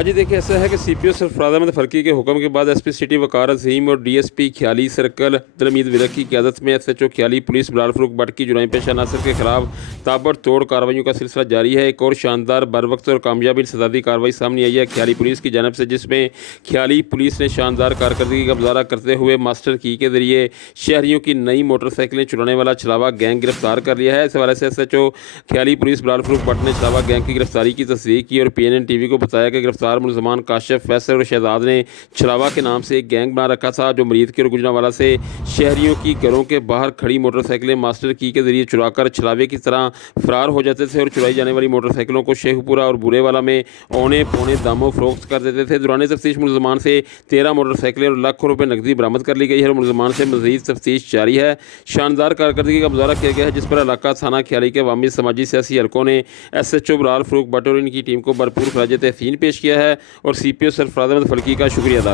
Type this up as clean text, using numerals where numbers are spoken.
हाँ जी, देखिए ऐसा है कि सीपीओ सरफराज अहमद फरकी के हुक्म के बाद एसपी सिटी वकार अजीम और डीएसपी ख्याली सर्कल अब्दुल विलक की क़यादत में एसएचओ ख्याली पुलिस बिलाल फरूक भट्ट की जुर्माना पेशा नासिर के खिलाफ ताबड़तोड़ कार्रवाइयों का सिलसिला जारी है। एक और शानदार बरवक्त और कामयाब इंसदादी कार्रवाई सामने आई है ख्याली पुलिस की जानब से, जिसमें ख्याली पुलिस ने शानदार कारकर्दगी का मुजाहरा करते हुए मास्टर की के जरिए शहरियों की नई मोटरसाइकिलें चुराने वाला छलावा गैंग गिरफ्तार कर लिया है। इस हवाले से एसएचओ ख्याली पुलिस बिलाल फरूक भट्ट ने छलावा गैंग की गिरफ्तारी की तस्दीक की और पीएनएन टीवी को बताया कि गिरफ्तार मुलजमान काशिफ, फैसल और शहजाद ने छलावा के नाम से एक गैंग बना रखा था, जो मरीद के और गुजरांवाला से शहरियों की घरों के बाहर खड़ी मोटरसाइकिलें मास्टर की के जरिए चुराकर छलावे की तरह फरार हो जाते थे और चुराई जाने वाली मोटरसाइकिलों को शेखपुरा और बुरेवाला में औने पौने दामों फरोख्त कर देते थे। दौरान तफ्तीश मुलजमान से 13 मोटरसाइकिलें और लाखों रुपए नकदी बरामद कर ली गई है और मुलजमान से मजीद तफ्तीश जारी है। शानदार कारकर्दगी का मुजाहरा किया गया है, जिस पर इलाका थाना ख्याली के अवामी समाजी सियासी हलकों ने एसएचओ बिलाल फरूक भट्ट और इनकी टीम को भरपूर खराज तहसीन पेश किया है और सीपीओ सरफराज अहमद फरकी का शुक्रिया अदा